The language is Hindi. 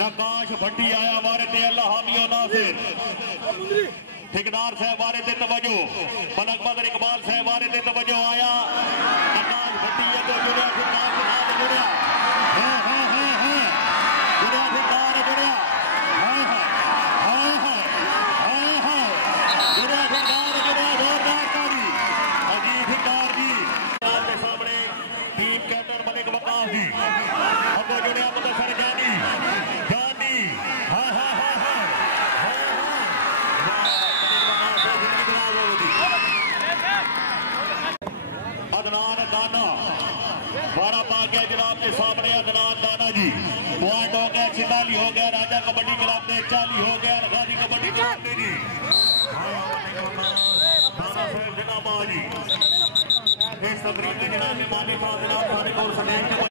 नकाश भट्टी आया हमारे ते अल्लाह हामी और नासिर ठेकेदार साहब हमारे ते तवज्जो मलक मदर इकबाल साहब हमारे ते तवज्जो आया नकाश भट्टी है जो जुड़िया फिरदार के साथ जुड़िया जुड़िया फिरदार जुड़िया जुड़िया फिरदार जुड़िया जोरदार ताली अजीब फिरदार जी आपके सामने टीम कैप्टन मलिक वकाफ जी अब जुड़िया मुदस्सर जानी जनाब के सामने अदनान दाना जी पॉइंट हो गया 46 हो गया राजा कबड्डी क्लब ने 40 हो गया गाजी कबड्डी क्लब ने जी जी इस तकरीब में जनाब मानी साहब जनाब